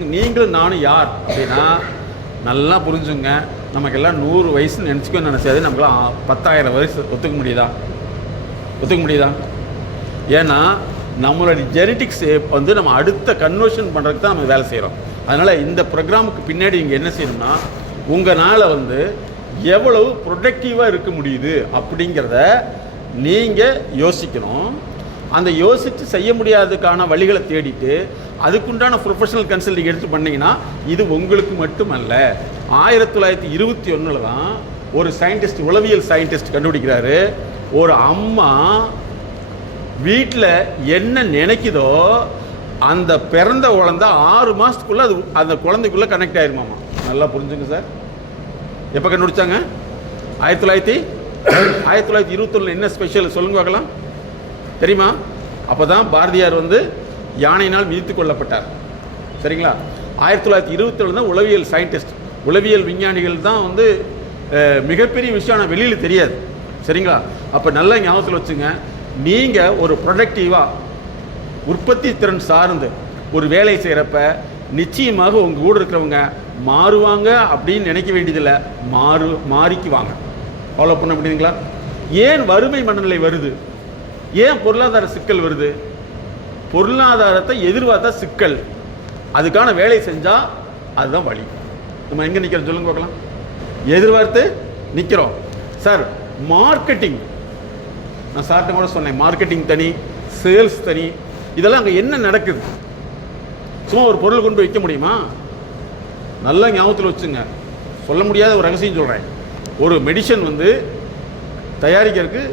நீங்களும் நானும் யார் அப்படின்னா நல்லா புரிஞ்சுங்க. நமக்கெல்லாம் 100 வயசுன்னு நினச்சிக்கணும்னு நினச்சாது நமக்குலாம் 10,000 வயசு ஒத்துக்க முடியுதா? ஏன்னா நம்மளுடைய ஜெனட்டிக்ஸ் வந்து நம்ம அடுத்த கன்வர்ஷன் பண்ணுறதுக்கு தான் நம்ம வேலை செய்கிறோம். அதனால் இந்த ப்ரோக்ராமுக்கு பின்னாடி நீங்கள் என்ன செய்யணும்னா உங்களால் வந்து எவ்வளவு ப்ரொடக்டிவாக இருக்க முடியுது அப்படிங்கிறத நீங்கள் யோசிக்கணும். அந்த யோசித்து செய்ய முடியாததுக்கான வழிகளை தேடிட்டு அதுக்குண்டான ப்ரொஃபஷனல் கன்சல்டிங் எடுத்து பண்ணிங்கன்னா இது உங்களுக்கு மட்டுமல்ல. 1921 தான் ஒரு சயின்டிஸ்ட், உளவியல் சயின்டிஸ்ட் கண்டுபிடிக்கிறாரு. ஒரு அம்மா வீட்டில் என்ன நினைக்குதோ அந்த பிறந்த குழந்தை 6 மாதத்துக்குள்ளே அது அந்த குழந்தைக்குள்ளே கனெக்ட் ஆயிருமாமா. நல்லா புரிஞ்சுங்க சார். எப்போ கண்டுபிடிச்சாங்க? 1921 என்ன ஸ்பெஷல் சொல்லுங்க பார்க்கலாம், தெரியுமா? அப்போ தான் பாரதியார் வந்து யானையினால் மிதித்து கொள்ளப்பட்டார். சரிங்களா? 1927 தான் உளவியல் சயின்டிஸ்ட், உளவியல் விஞ்ஞானிகள் தான் வந்து மிகப்பெரிய விஷயம் ஆனால் வெளியில் தெரியாது. சரிங்களா? அப்போ நல்லா ஞாபகத்தில் வச்சுங்க. நீங்கள் ஒரு ப்ரொடக்டிவாக உற்பத்தி திறன் சார்ந்து ஒரு வேலை செய்கிறப்ப நிச்சயமாக உங்கள் கூட இருக்கிறவங்க மாறுவாங்க அப்படின்னு நினைக்க வேண்டியதில்லை, மாறிக்குவாங்க. ஃபாலோ பண்ண முடியுங்களா? ஏன் வறுமை மனநிலை வருது? ஏன் பொருளாதார சிக்கல் வருது? பொருளாதாரத்தை எதிர்பார்த்தா சிக்கல், அதுக்கான வேலை செஞ்சால் அதுதான் வழி. நம்ம எங்கே நிற்கிறோம் சொல்லுங்க பார்க்கலாம். எதிர்பார்த்து நிற்கிறோம் சார். மார்க்கெட்டிங், நான் சார்ட்ட கூட சொன்னேன், மார்க்கெட்டிங் தனி, சேல்ஸ் தனி. இதெல்லாம் அங்கே என்ன நடக்குது? சும்மா ஒரு பொருள் கொண்டு போய் விற்க முடியுமா? நல்லா ஞாபகத்தில் வச்சுங்க. சொல்ல முடியாத ஒரு ரகசியம் சொல்கிறேன். ஒரு மெடிசன் வந்து தயாரிக்கிறதுக்கு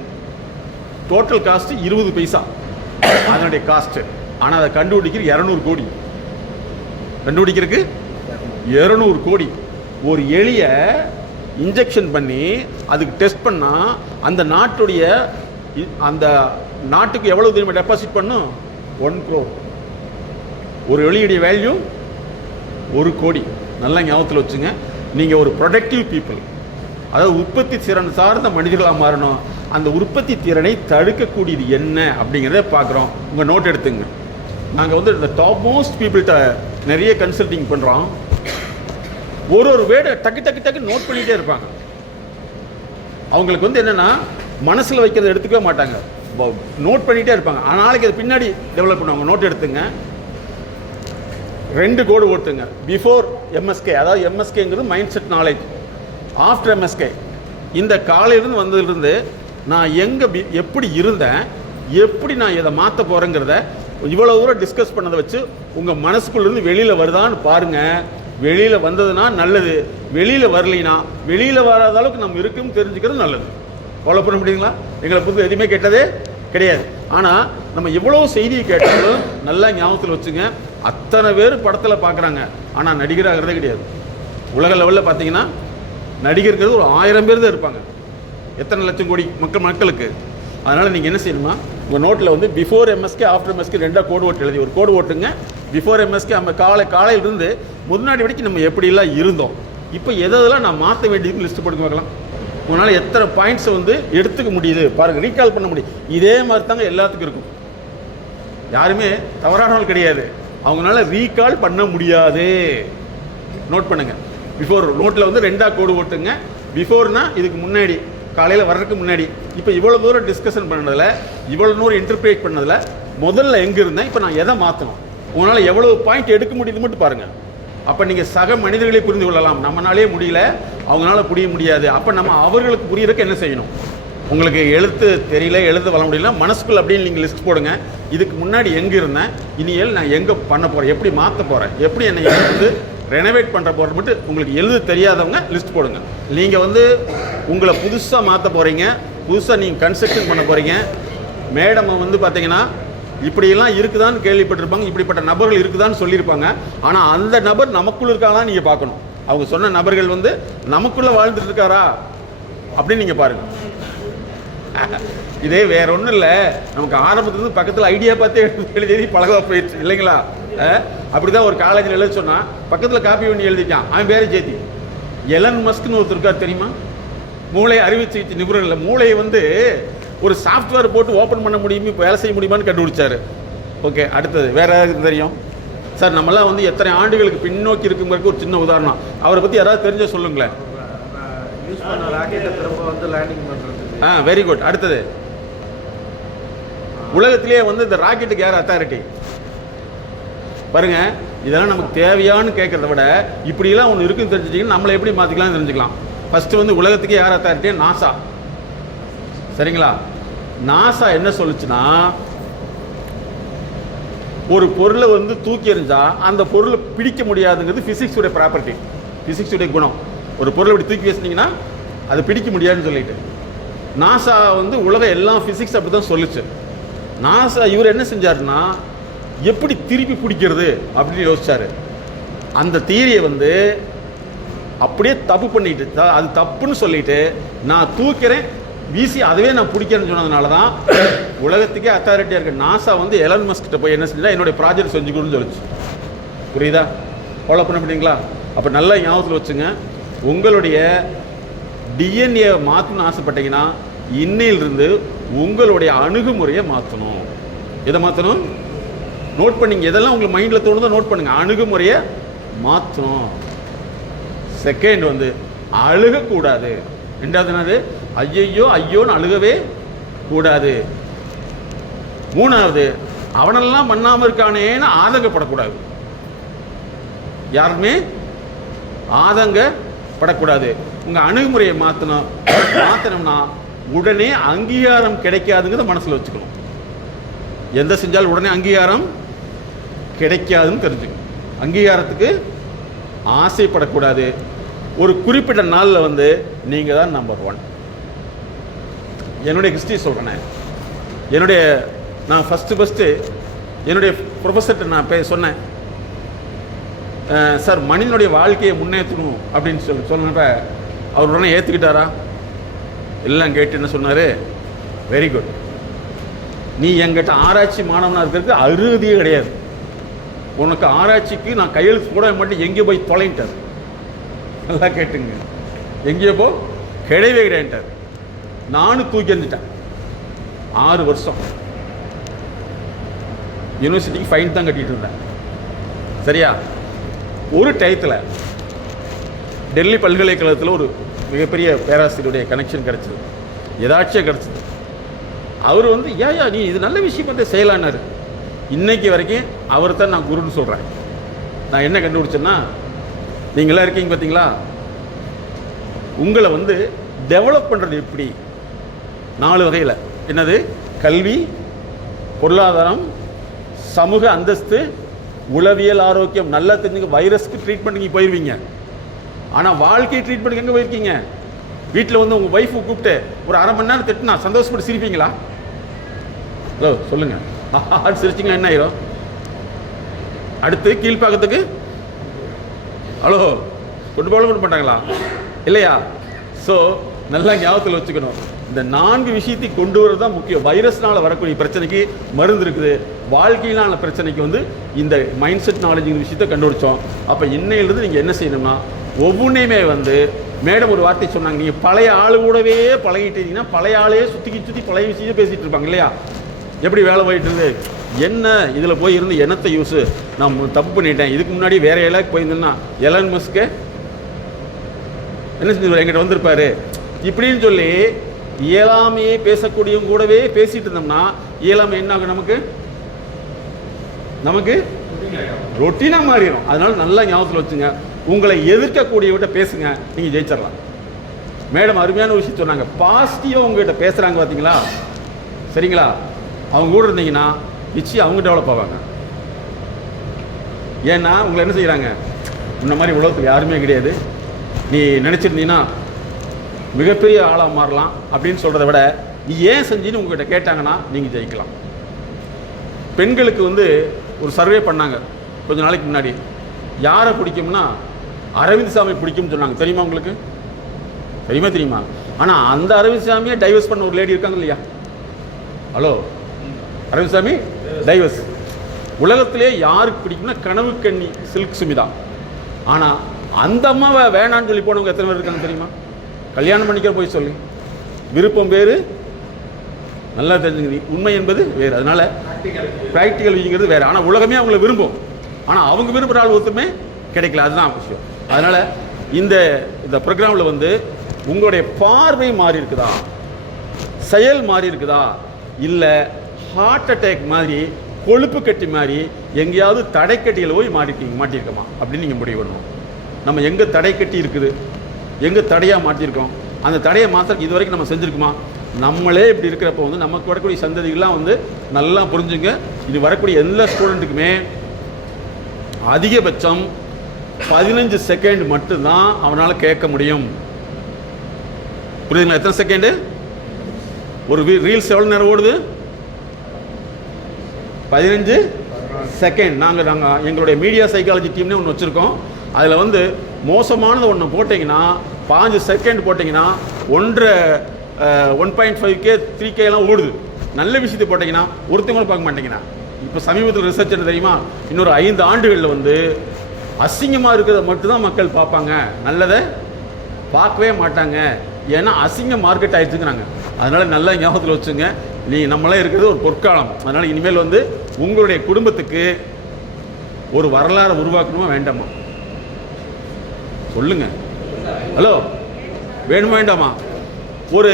டோட்டல் காஸ்ட்டு 20 பைசா அதனுடைய காஸ்ட்டு. ஆனால் அதை கண்டுபிடிக்கிறது 200 கோடி. கண்டுபிடிக்கிறதுக்கு 200 கோடி. ஒரு எலியை இன்ஜெக்ஷன் பண்ணி அதுக்கு டெஸ்ட் பண்ணால் அந்த நாட்டுக்கு எவ்வளவு திரும்ப டெபாசிட் பண்ணும்? 1 crore. ஒரு எலியுடைய வேல்யூ 1 கோடி. நல்லா ஞாபகத்தில் வச்சுங்க. நீங்கள் ஒரு ப்ரொடக்டிவ் பீப்புள், அதாவது உற்பத்தி திறன் சார்ந்த மனிதர்களாக மாறணும். அந்த உற்பத்தி திறனை தடுக்கக்கூடியது என்ன அப்படிங்கிறத பார்க்குறோம். உங்கள் நோட் எடுத்துங்க. நாங்கள் வந்து இந்த டாப் மோஸ்ட் பீப்புள்கிட்ட நிறைய கன்சல்டிங் பண்ணுறோம். ஒரு வேர்டை டக்கு நோட் பண்ணிகிட்டே இருப்பாங்க. அவங்களுக்கு வந்து என்னென்னா மனசில் வைக்கிறத எடுத்துக்கவே மாட்டாங்க, நோட் பண்ணிகிட்டே இருப்பாங்க. நாளைக்கு அது பின்னாடி டெவலப் பண்ணுவாங்க. நோட் எடுத்துங்க. 2 கோடு ஓட்டுங்க. பிஃபோர் எம்எஸ்கே, அதாவது எம்எஸ்கேங்கிறது mind set knowledge. After MSK, இந்த காலையிலிருந்து வந்ததுலேருந்து நான் எப்படி இருந்தேன், எப்படி நான் இதை மாற்ற போகிறேங்கிறத இவ்வளோ தூரம் டிஸ்கஸ் பண்ணதை வச்சு உங்கள் மனசுக்குள்ளேருந்து வெளியில் வருதான்னு பாருங்கள். வெளியில் வந்ததுன்னா நல்லது, வெளியில் வரலைன்னா வெளியில் வராத அளவுக்கு நம்ம இருக்குன்னு தெரிஞ்சுக்கிறது நல்லது. ஃபாலோ பண்ண முடியுங்களா? எங்களை புது எதுவுமே கேட்டதே கிடையாது. ஆனால் நம்ம எவ்வளோ செய்தியை கேட்டாலும் நல்லா ஞாபகத்தில் வச்சுங்க. அத்தனை பேர் படத்தில் பார்க்குறாங்க, ஆனால் நடிகராகிறதே கிடையாது. உலக லெவலில் பார்த்தீங்கன்னா நடிகர்கள் ஒரு 1000 பேர் தான் இருப்பாங்க, எத்தனை லட்சம் கோடி மக்களுக்கு. அதனால் நீங்கள் என்ன செய்யணுமா, உங்கள் நோட்டில் வந்து பிஃபோர் எம்எஸ்கே ஆஃப்டர் எம்எஸ்கே 2 கோடு ஓட்டு எழுதி ஒரு கோடு ஓட்டுங்க. பிஃபோர் எம்எஸ்கே நம்ம காலையிலிருந்து முன்னாடி வரைக்கும் நம்ம எப்படிலாம் இருந்தோம், இப்போ எதெல்லாம் நான் மாற்ற வேண்டியதுன்னு லிஸ்ட்டு போட்டு பார்க்கலாம். உங்களால் எத்தனை பாயிண்ட்ஸை வந்து எடுத்துக்க முடியுது பாருங்கள், ரீகால் பண்ண முடியும். இதே மாதிரி தாங்க எல்லாத்துக்கும் இருக்கும். யாருமே தவறானவர்கள் கிடையாது, அவங்களால ரீகால் பண்ண முடியாது. நோட் பண்ணுங்கள். பிஃபோர் நோட்டில் வந்து 2 கோடு ஓட்டுங்க. பிஃபோர்னா இதுக்கு முன்னாடி, காலையில் வர்றதுக்கு முன்னாடி. இப்போ இவ்வளோ தூரம் டிஸ்கஷன் பண்ணதில், இவ்வளோ தூரம் இன்டர்பிரேட் பண்ணதில் முதல்ல எங்கே இருந்தேன், இப்போ நான் எதை மாற்றணும், உங்களால் எவ்வளோ பாயிண்ட் எடுக்க முடியுது மட்டும் பாருங்கள். அப்போ நீங்கள் சக மனிதர்களை புரிந்து கொள்ளலாம். நம்மளாலே முடியல, அவங்களால புரிய முடியாது. அப்போ நம்ம அவர்களுக்கு புரியறதுக்கு என்ன செய்யணும்? உங்களுக்கு எழுத்து தெரியல, எழுத வர முடியல, மனசுக்குள் அப்படின்னு நீங்கள் லிஸ்ட் போடுங்க. இதுக்கு முன்னாடி எங்கே இருந்தேன், இனியேல் நான் எங்கே பண்ண போகிறேன், எப்படி மாற்ற போகிறேன், எப்படி என்னை வந்து ரெனோவேட் பண்ணுற போகிறது மட்டும் உங்களுக்கு எழுத தெரியாதவங்க லிஸ்ட் போடுங்க. நீங்கள் வந்து உங்களை புதுசாக மாற்ற போகிறீங்க, புதுசாக நீங்கள் கன்ஸ்ட்ரக்ஷன் பண்ண போகிறீங்க. மேடம் வந்து பார்த்தீங்கன்னா இப்படியெல்லாம் இருக்குதான்னு கேள்விப்பட்டிருப்பாங்க, இப்படிப்பட்ட நபர்கள் இருக்குதான்னு சொல்லியிருப்பாங்க. ஆனால் அந்த நபர் நமக்குள்ளே இருக்காங்களான்னு நீங்கள் பார்க்கணும். அவங்க சொன்ன நபர்கள் வந்து நமக்குள்ளே வாழ்ந்துட்டு இருக்காரா அப்படின்னு நீங்கள் பாருங்கள். இதே வேற ஒன்றும் இல்லை, நமக்கு ஆரம்பத்துலேருந்து பக்கத்தில் ஐடியா பார்த்து எழுதி பழக போயிடுச்சு இல்லைங்களா? அப்படி தான் ஒரு காலேஜில் எழுத சொன்னால் பக்கத்தில் காப்பி பண்ணி எழுதிட்டான். அவன் பேரை சேர்த்தி எலன் மஸ்க்னு ஒருத்தர் இருக்கார் தெரியுமா? மூளை அறுவை சிகிச்சை நிபுணர் இல்லை, மூளையை வந்து ஒரு சாஃப்ட்வேர் போட்டு ஓப்பன் பண்ண முடியுமா, இப்போ வேலை செய்ய முடியுமான்னு கண்டுபிடிச்சாரு. ஓகே, அடுத்தது வேறு யாருக்கு தெரியும்? சார் நம்மளாம் வந்து எத்தனை ஆண்டுகளுக்கு பின்னோக்கி இருக்குங்கிறதுக்கு ஒரு சின்ன உதாரணம். அவரை பற்றி யாராவது தெரிஞ்ச சொல்லுங்களேன். யூஸ் பண்ண ராக்கெட்டை திரும்ப வந்து லேண்டிங் பண்ணுறது. Very good. அடுத்தது, உலகத்திலேயே வந்து இந்த ராக்கெட்டுக்கு யார் அத்தாரிட்டி பாருங்க. இதெல்லாம் நமக்கு தேவையான்னு கேட்கறத விட இப்படிலாம் ஒன்று இருக்குன்னு தெரிஞ்சுக்கிட்டு நம்மளை எப்படி மாற்றிக்கலாம்னு தெரிஞ்சுக்கலாம். ஃபஸ்ட்டு வந்து உலகத்துக்கே யார் அத்தாரிட்டி? நாசா. சரிங்களா? நாசா என்ன சொல்லுச்சுன்னா, ஒரு பொருளை வந்து தூக்கி எறிஞ்சா அந்த பொருளை பிடிக்க முடியாதுங்கிறது ஃபிசிக்ஸுடைய ப்ராப்பர்ட்டி, ஃபிசிக்ஸுடைய குணம். ஒரு பொருளை இப்படி தூக்கி வச்சிட்டிங்கன்னா அது பிடிக்க முடியாதுன்னு சொல்லிட்டு நாசா வந்து உலக எல்லா ஃபிசிக்ஸ் அப்படி தான் சொல்லிச்சு. நாசா இவர் என்ன செஞ்சாருன்னா, எப்படி திருப்பி பிடிக்கிறது அப்படின்னு யோசிச்சாரு. அந்த தியரியை வந்து அப்படியே தப்பு பண்ணிட்டு, அது தப்புன்னு சொல்லிட்டு நான் தூக்கிறேன் வீசி அதுவே நான் பிடிக்கிறேன்னு சொன்னதுனால தான் உலகத்துக்கே அத்தாரிட்டியாக இருக்க நாசா வந்து எலன் மஸ்க் கிட்ட போய் என்ன செஞ்சா, என்னுடைய ப்ராஜெக்ட் செஞ்சுக்கணும்னு சொல்லிச்சு. புரியுதா? ஃபாலோ பண்ண முடியுங்களா? அப்போ நல்லா ஞாபகத்தில் வச்சுங்க, உங்களுடைய டிஎன்ஏ மாற்றணும்னு ஆசைப்பட்டீங்கன்னா இன்னையிலிருந்து உங்களுடைய அணுகுமுறையை மாற்றணும். எதை மாற்றணும்? நோட் பண்ணிங்க. எதெல்லாம் உங்களுக்கு மைண்டில் தோணுதோ நோட் பண்ணுங்கள். அணுகுமுறையை மாற்றணும். செகண்ட் வந்து அழுகக்கூடாது. ரெண்டாவது என்னது? ஐயோ ஐயோன்னு அழுகவே கூடாது. மூணாவது, அவனெல்லாம் பண்ணாமல் இருக்கானேன்னு ஆதங்கப்படக்கூடாது. யாருமே ஆதங்கப்படக்கூடாது. உங்கள் அணுகுமுறையை மாற்றணும்னா உடனே அங்கீகாரம் கிடைக்காதுங்கிறத மனசில் வச்சுக்கணும். எந்த செஞ்சாலும் உடனே அங்கீகாரம் கிடைக்காதுன்னு தெரிஞ்சுக்கணும். அங்கீகாரத்துக்கு ஆசைப்படக்கூடாது. ஒரு குறிப்பிட்ட நாளில் வந்து நீங்கள் தான் நம்பர் 1. என்னுடைய ஹிஸ்ட்ரி சொல்கிறேன். நான் ஃபஸ்ட்டு என்னுடைய ப்ரொஃபஸர்கிட்ட நான் சொன்னேன், சார் மனிதனுடைய வாழ்க்கையை முன்னேற்றணும் அப்படின்னு சொன்னப்ப அவர் உடனே ஏற்றுக்கிட்டாரா? எல்லாம் கேட்டு என்ன சொன்னார்? வெரி குட், நீ என்கிட்ட ஆராய்ச்சி மாணவனாக இருக்கிறதுக்கு அருகதையே கிடையாது. உனக்கு ஆராய்ச்சிக்கு நான் கையெழுத்து போட மாட்டேன், எங்கேயோ போய் தொலைன்ட்டார். நல்லா கேட்டுங்க, எங்கேயோ போ கிடையவே கிடையாட்டார். நானும் தூக்கி எறிஞ்சிட்டேன். 6 வருஷம் யூனிவர்சிட்டிக்கு ஃபைன் தான் கட்டிகிட்டு இருந்தேன். சரியா? ஒரு டயத்தில் டெல்லி பல்கலைக்கழகத்தில் ஒரு மிகப்பெரிய பேராசிரியருடைய கனெக்ஷன் கிடச்சிது, ஏதாச்சும் கிடச்சிது. அவர் வந்து ஏயா நீ இது நல்ல விஷயம் பார்த்து செய்யலான்னாரு. இன்னைக்கு வரைக்கும் அவர் தான் நான் குருன்னு சொல்கிறேன். நான் என்ன கண்டுபிடிச்சேன்னா, நீங்களாம் இருக்கீங்க பார்த்தீங்களா, உங்களை வந்து டெவலப் பண்ணுறது எப்படி? 4 வகையில். என்னது? கல்வி, பொருளாதாரம், சமூக அந்தஸ்து, உளவியல் ஆரோக்கியம். நல்லா தெரிஞ்சுங்க, வைரஸ்க்கு ட்ரீட்மெண்ட் நீங்கள் போயிடுவீங்க. ஆனால் வாழ்க்கை ட்ரீட்மெண்ட்டுக்கு எங்கே போயிருக்கீங்க? வீட்டில் வந்து உங்கள் ஒய்ஃபை கூப்பிட்டு ஒரு அரை மணி நேரம் திட்டுனா சந்தோஷப்பட்டு சிரிப்பீங்களா? ஹலோ சொல்லுங்கள். சிரிச்சிங்கன்னா என்ன ஆயிரும்? அடுத்து கீழ்ப்பாக்கத்துக்கு ஹலோ கொண்டு போக மாட்டாங்களா? இல்லையா? ஸோ நல்லா ஞாபகத்தில் வச்சுக்கணும், இந்த 4 விஷயத்தை கொண்டு வரது தான் முக்கியம். வைரஸ்னால் வரக்கூடிய பிரச்சனைக்கு மருந்து இருக்குது, வாழ்க்கையிலான பிரச்சனைக்கு வந்து இந்த மைண்ட் செட் நாலேஜ் விஷயத்தை கண்டுபிடிச்சோம். அப்போ இன்னையிலிருந்து நீங்கள் என்ன செய்யணும்னா, ஒவ்வொன்றையுமே வந்து மேடம் ஒரு வார்த்தை சொன்னாங்க, நீங்கள் பழைய ஆளு கூடவே பழகிட்டீங்கன்னா பழைய ஆளே சுற்றி பழைய விஷயத்தை பேசிகிட்டு இருப்பாங்க இல்லையா? எப்படி வேலை போயிட்டு இருந்து என்ன இதில் போய் இருந்து என்னத்தை யூஸு, நான் தப்பு பண்ணிட்டேன், இதுக்கு முன்னாடி வேறு எல்லாம் போயிருந்தேன்னா எலன் மஸ்க்கு என்ன செஞ்சு என்கிட்ட வந்திருப்பாரு இப்படின்னு சொல்லி இயலாமையே பேசக்கூடியவங்க கூடவே பேசிகிட்டு இருந்தோம்னா இயலாமை என்ன ஆகும்? நமக்கு ரொட்டீனாக மாறிடும். அதனால நல்லா ஞாபகத்தில் வச்சுங்க, உங்களை எதிர்க்கக்கூடியவட்ட பேசுங்க, நீங்கள் ஜெயிச்சிடலாம். மேடம் அருமையான விஷயம் சொன்னாங்க, பாசிட்டிவாக உங்ககிட்ட பேசுகிறாங்க பார்த்தீங்களா? சரிங்களா? அவங்க கூட இருந்தீங்கன்னா நிச்சயம் அவங்க டெவலப் ஆவாங்க. ஏன்னா உங்களை என்ன செய்கிறாங்க, இந்த மாதிரி உலகத்தில் யாருமே கிடையாது, நீ நினச்சிருந்தீங்கன்னா மிகப்பெரிய ஆளாக மாறலாம் அப்படின்னு சொல்கிறத விட நீ ஏன் செஞ்சுன்னு உங்கள்கிட்ட கேட்டாங்கன்னா நீங்கள் ஜெயிக்கலாம். பெண்களுக்கு வந்து ஒரு சர்வே பண்ணாங்க கொஞ்ச நாளைக்கு முன்னாடி, யாரை பிடிக்கும்னா அரவிந்த் சாமி பிடிக்கும்னு சொன்னாங்க. தெரியுமா உங்களுக்கு? தெரியுமா? ஆனால் அந்த அரவிந்த் சாமியை டைவர்ஸ் பண்ண ஒரு லேடி இருக்காங்க இல்லையா? ஹலோ, அரவிந்த் சாமி டைவர்ஸ். உலகத்திலே யாருக்கு பிடிக்கும்னா கனவு கண்ணி சில்க் சுமிதா. ஆனால் அந்த அம்மாவை வேணான்னு சொல்லி போனவங்க எத்தனை பேர் இருக்காங்க தெரியுமா? கல்யாணம் பண்ணிக்கிற போய் சொல்லி விருப்பம் வேறு, நல்லா தெரிஞ்சுங்க, உண்மை என்பது வேறு. அதனால் ப்ராக்டிக்கல் விஷயங்கிறது வேறு. ஆனால் உலகமே அவங்கள விரும்பும். ஆனால் அவங்க விரும்புகிற ஆள் ஒருத்தருமே கிடைக்கல. அதுதான் விஷயம். அதனால் இந்த ப்ரோக்ராமில் வந்து உங்களுடைய பார்வை மாறி இருக்குதா, செயல் மாறி இருக்குதா, இல்லை ஹார்ட் அட்டாக் மாதிரி கொழுப்பு கட்டி மாதிரி எங்கேயாவது தடை கட்டியில் போய் மாட்டியிருக்கோமா அப்படின்னு நீங்கள் முடிவு பண்ணணும். நம்ம எங்கே தடை கட்டி இருக்குது, எங்கே தடையாக மாட்டியிருக்கோம், அந்த தடையை மாற்ற இது வரைக்கும் நம்ம செஞ்சுருக்குமா? நம்மளே இப்படி இருக்கிறப்போ வந்து நமக்கு வரக்கூடிய சந்ததிகள்லாம் வந்து நல்லா புரிஞ்சுங்க. இது வரக்கூடிய எல்லா ஸ்டூடெண்ட்டுக்குமே அதிகபட்சம் 15 செகண்ட் மட்டும்தான் அவனால் கேட்க முடியும். புரியுதுங்களா? எத்தனை செகண்டு? ஒரு ரீல்ஸ் எவ்வளோ நேரம் ஓடுது? 15 செகண்ட். நாங்கள் எங்களுடைய மீடியா சைக்காலஜி டீம்னே ஒன்று வச்சுருக்கோம். அதில் வந்து மோசமானது ஒன்று போட்டிங்கன்னா 5 செகண்ட் போட்டிங்கன்னா 1.5K 3K எல்லாம் ஓடுது. நல்ல விஷயத்தை போட்டிங்கன்னா ஒருத்தவங்களும் பார்க்க மாட்டேங்கன்னா. இப்போ சமீபத்தில் ரிசர்ச் என்ன தெரியுமா? இன்னொரு 5 ஆண்டுகளில் வந்து அசிங்கமாக இருக்கிறத மட்டும்தான் மக்கள் பார்ப்பாங்க, நல்லதை பார்க்கவே மாட்டாங்க. ஏன்னா அசிங்கம் மார்க்கெட் ஆயிடுச்சுங்கிறாங்க. அதனால் நல்லா ஞாபகத்தில் வச்சுங்க. நம்மளாம் இருக்கிறது ஒரு பொற்காலம். அதனால் இனிமேல் வந்து உங்களுடைய குடும்பத்துக்கு ஒரு வரலாறு உருவாக்கணுமா வேண்டாமா சொல்லுங்க. ஹலோ, வேணுமா வேண்டாமா? ஒரு